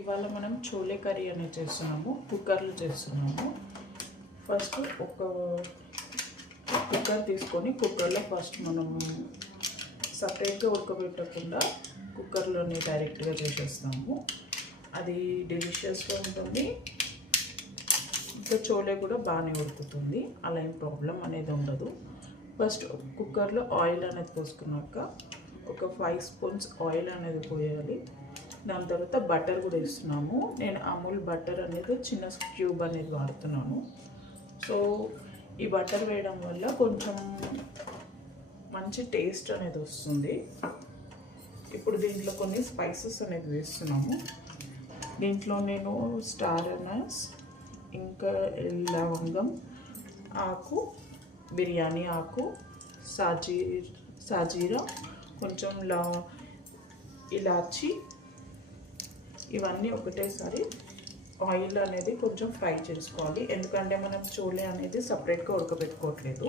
ఇవాళ మనం చోలే కర్రీ అనేది చేస్తున్నాము, కుక్కర్లో చేస్తున్నాము. ఫస్ట్ ఒక కుక్కర్ తీసుకొని కుక్కర్లో ఫస్ట్ మనము సపరేట్గా ఉడకబెట్టకుండా కుక్కర్లోనే డైరెక్ట్గా చేసేస్తాము. అది డెలిషియస్గా ఉంటుంది, ఇంకా చోలే కూడా బాగానే ఉడుకుతుంది. అలా ఏం ప్రాబ్లం అనేది ఉండదు. ఫస్ట్ కుక్కర్లో ఆయిల్ అనేది పోసుకున్నాక ఒక 5 స్పూన్స్ ఆయిల్ అనేది పోయాలి. దాని తర్వాత బటర్ కూడా వేస్తున్నాము. నేను అమూల్ బటర్ అనేది చిన్న క్యూబ్ అనేది వాడుతున్నాను. సో ఈ బటర్ వేయడం వల్ల కొంచెం మంచి టేస్ట్ అనేది వస్తుంది. ఇప్పుడు దీంట్లో కొన్ని స్పైసెస్ అనేది వేస్తున్నాము. దీంట్లో నేను స్టార్ అనస్, ఇంకా లవంగం ఆకు, బిర్యానీ ఆకు, సాజీరా, కొంచెం ఇలాచి, ఇవన్నీ ఒకటేసారి ఆయిల్ అనేది కొంచెం ఫ్రై చేసుకోవాలి. ఎందుకంటే మనం చోలే అనేది సపరేట్గా ఉడకబెట్టుకోవట్లేదు,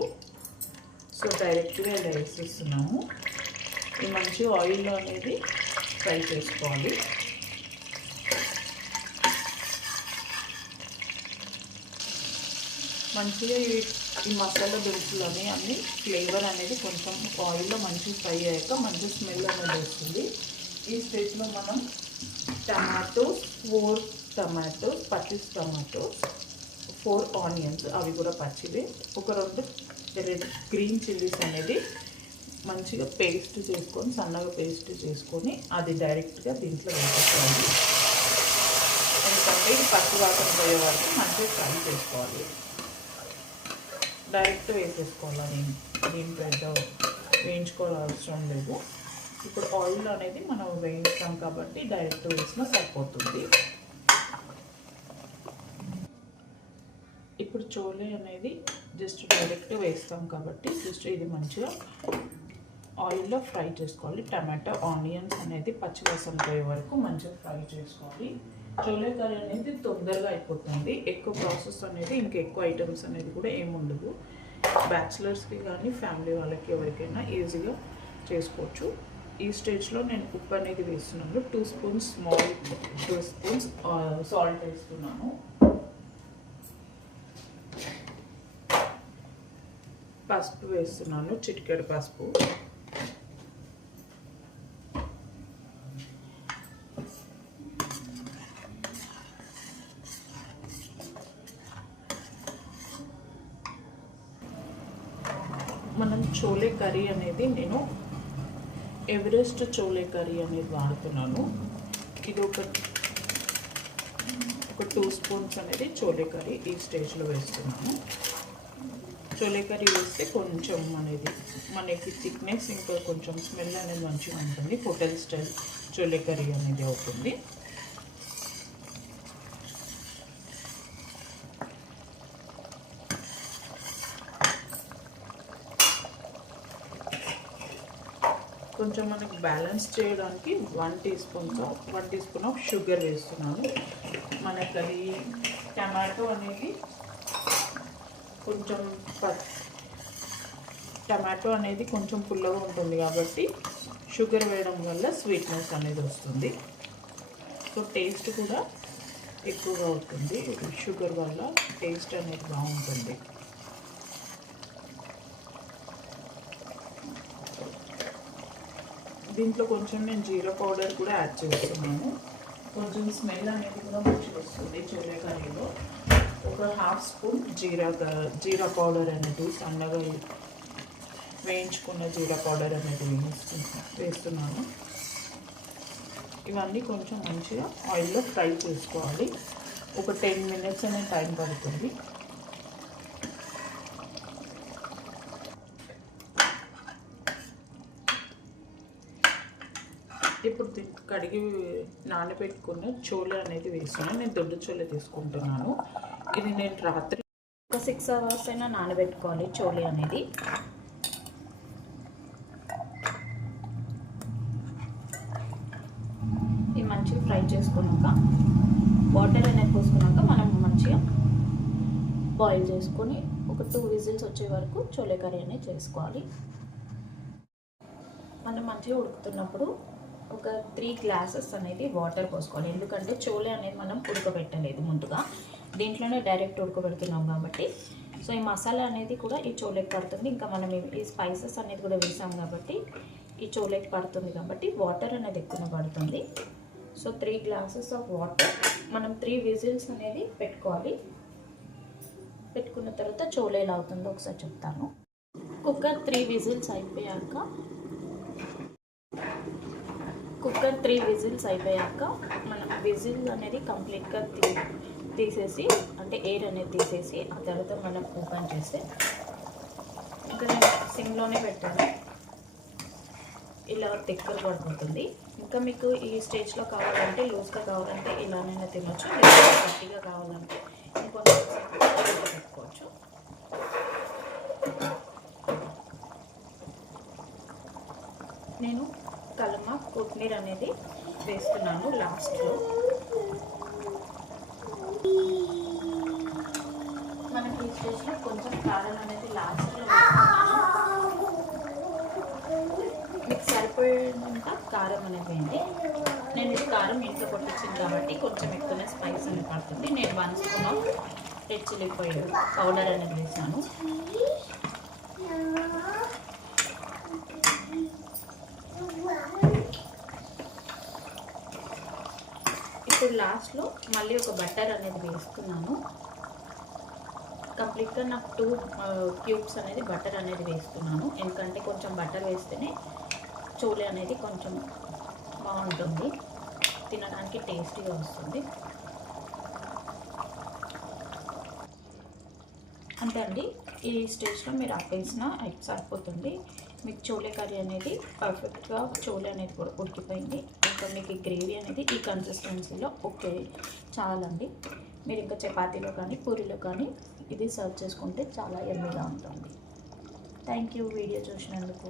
సో డైరెక్ట్గా ఇలా వేసేస్తున్నాము. ఈ మంచి ఆయిల్లో అనేది ఫ్రై చేసుకోవాలి. మంచిగా ఈ మసాలా దినుసులని అన్ని ఫ్లేవర్ అనేది కొంచెం ఆయిల్లో మంచిగా ఫ్రై అయ్యాక మంచి స్మెల్ అనేది వస్తుంది. ఈ స్టేజ్లో మనం టమాటోస్, 4 టమాటోస్, పచ్చి టమాటోస్, 4 ఆనియన్స్, అవి కూడా పచ్చివి, ఒక 2 రెడ్ గ్రీన్ చిల్లీస్ అనేది మంచిగా పేస్ట్ చేసుకొని, సన్నగా పేస్ట్ చేసుకొని అది డైరెక్ట్గా దీంట్లో వేసుకోవాలి. ఎందుకంటే ఇది పచ్చి వాసన పోయే వరకు మంచిగా ఫ్రై చేసుకోవాలి. డైరెక్ట్ వేసేసుకోవాలి, దీని పెద్ద వేయించుకోవాల్సిన అవసరం లేదు. ఇప్పుడు ఆయిల్ అనేది మనం వేయిస్తాం కాబట్టి డైరెక్ట్ వేసినా సరిపోతుంది. ఇప్పుడు చోలే అనేది జస్ట్ డైరెక్ట్ వేస్తాం కాబట్టి జస్ట్ ఇది మంచిగా ఆయిల్లో ఫ్రై చేసుకోవాలి. టమాటో, ఆనియన్స్ అనేది పచ్చివాసన పోయే వరకు మంచిగా ఫ్రై చేసుకోవాలి. చోలే కర్రీ అనేది తొందరగా అయిపోతుంది. ఎక్కువ ప్రాసెస్ అనేది, ఇంకా ఎక్కువ ఐటమ్స్ అనేది కూడా ఏముండదు. బ్యాచిలర్స్కి కానీ ఫ్యామిలీ వాళ్ళకి ఎవరికైనా ఈజీగా చేసుకోవచ్చు. ఈ స్టేజ్లో నేను ఉప్పు అనేది వేస్తున్నాను. 2 స్పూన్స్ సాల్ట్ వేస్తున్నాను. పసుపు వేస్తున్నాను, చిటికెడు పసుపు. మనం చోలే కర్రీ అనేది నేను ఎవరెస్ట్ చోలే కర్రీ అనేది వాడుతున్నాను. ఇది ఒక 2 స్పూన్స్ అనేది చోలే కర్రీ ఈ స్టేజ్లో వేస్తున్నాను. చోలే కర్రీ వేస్తే కొంచెం అనేది మనకి థిక్నెస్, ఇంకా కొంచెం స్మెల్ అనేది మంచిగా ఉంటుంది. హోటల్ స్టైల్ చోలే కర్రీ అనేది అవుతుంది. కొంచెం మనకి బ్యాలెన్స్ చేయడానికి 1 టీ స్పూన్ ఆఫ్ షుగర్ వేస్తున్నాను. మనకి అది టమాటో అనేది కొంచెం పుల్లగా ఉంటుంది కాబట్టి షుగర్ వేయడం వల్ల స్వీట్నెస్ అనేది వస్తుంది. సో టేస్ట్ కూడా ఎక్కువగా అవుతుంది. షుగర్ వల్ల టేస్ట్ అనేది బాగుంటుంది. దీంట్లో కొంచెం నేను జీరా పౌడర్ కూడా యాడ్ చేస్తున్నాను. కొంచెం స్మెల్ అనేది కూడా మంచిగా వస్తుంది చోలే కర్రీలో. ఒక 1/2 స్పూన్ జీరా పౌడర్ అనేది, సన్నగా వేయించుకున్న జీరా పౌడర్ అనేది వేస్తున్నాను. ఇవన్నీ కొంచెం మంచిగా ఆయిల్లో ఫ్రై చేసుకోవాలి. ఒక 10 మినిట్స్ అనే టైం పడుతుంది. ఇప్పుడు కడిగి నానబెట్టుకున్న చోలే అనేది వేస్తున్నాను. నేను దొడ్డు చోలే తీసుకుంటున్నాను. ఇది నేను రాత్రి ఒక 6 అవర్స్ అయినా నానబెట్టుకోవాలి చోలే అనేది. ఇది మంచిగా ఫ్రై చేసుకున్నాక వాటర్ అనేది పోసుకున్నాక మనం మంచిగా బాయిల్ చేసుకొని ఒక 2 విజిల్స్ వచ్చే వరకు చోలే కర్రీ అనేది చేసుకోవాలి. మనం మంచిగా ఉడుకుతున్నప్పుడు ఒక 3 గ్లాసెస్ అనేది వాటర్ పోసుకోవాలి. ఎందుకంటే చోలే అనేది మనం ఉడకబెట్టలేదు ముందుగా, దీంట్లోనే డైరెక్ట్ ఉడకబెడుతున్నాం కాబట్టి. సో ఈ మసాలా అనేది కూడా ఈ చోలేకి పడుతుంది. ఇంకా మనం ఈ స్పైసెస్ అనేది కూడా వేసాం కాబట్టి ఈ చోలేకి పడుతుంది కాబట్టి వాటర్ అనేది ఎక్కువ పడుతుంది. సో 3 గ్లాసెస్ ఆఫ్ వాటర్ మనం 3 విజిల్స్ అనేది పెట్టుకోవాలి. పెట్టుకున్న తర్వాత చోలే ఎలా అవుతుందో ఒకసారి చెప్తాను. కుక్కర్ 3 విజిల్స్ అయిపోయాక మనం విజిల్ అనేది కంప్లీట్గా తీసేసి, అంటే ఎయిర్ అనేది తీసేసి ఆ తర్వాత మనం ఓపెన్ చేస్తే, ఇంకా నేను సిమ్లోనే పెట్టాను, ఇలా దగ్గర పడిపోతుంది. ఇంకా మీకు ఈ స్టేజ్లో కావాలంటే లూజ్గా కావాలంటే ఇలానైనా తినొచ్చు, లేదా గట్టిగా కావాలంటే ఇంకొంచెం పెట్టుకోవచ్చు. నేను కలమా కొత్తిమీర అనేది వేస్తున్నాను లాస్ట్లో. మనకి ఈ స్టేజ్లో కొంచెం కారం అనేది లాస్ట్లో మీకు సరిపోయేంత కారం అనేది వేయండి. నేను ఇది కారం ఇంట్లో కొట్టించింది కాబట్టి కొంచెం ఎక్కువనే స్పైస్ అనేది పడుతుంది. నేను 1 spoon of red chilli powder అనేది వేసాను. ఇప్పుడు లాస్ట్లో మళ్ళీ ఒక బటర్ అనేది వేస్తున్నాను. కంప్లీట్గా నాకు 2 క్యూబ్స్ అనేది బటర్ అనేది వేస్తున్నాను. ఎందుకంటే కొంచెం బటర్ వేస్తేనే చోలే అనేది కొంచెం బాగుంటుంది, తినడానికి టేస్టీగా వస్తుంది. అంతే అండి, ఈ స్టేజ్లో మీరు ఆపేసిన సరిపోతుంది. మీకు చోలే కర్రీ అనేది పర్ఫెక్ట్గా చోలే అనేది కూడా ఉడికిపోయింది. ఇంకా మీకు ఈ గ్రేవీ అనేది ఈ కన్సిస్టెన్సీలో ఓకే చాలండి. మీరు ఇంకా చపాతీలో కానీ పూరీలో కానీ ఇది సర్వ్ చేసుకుంటే చాలా యమ్మీగా ఉంటుంది. థ్యాంక్ యూ వీడియో చూసినందుకు.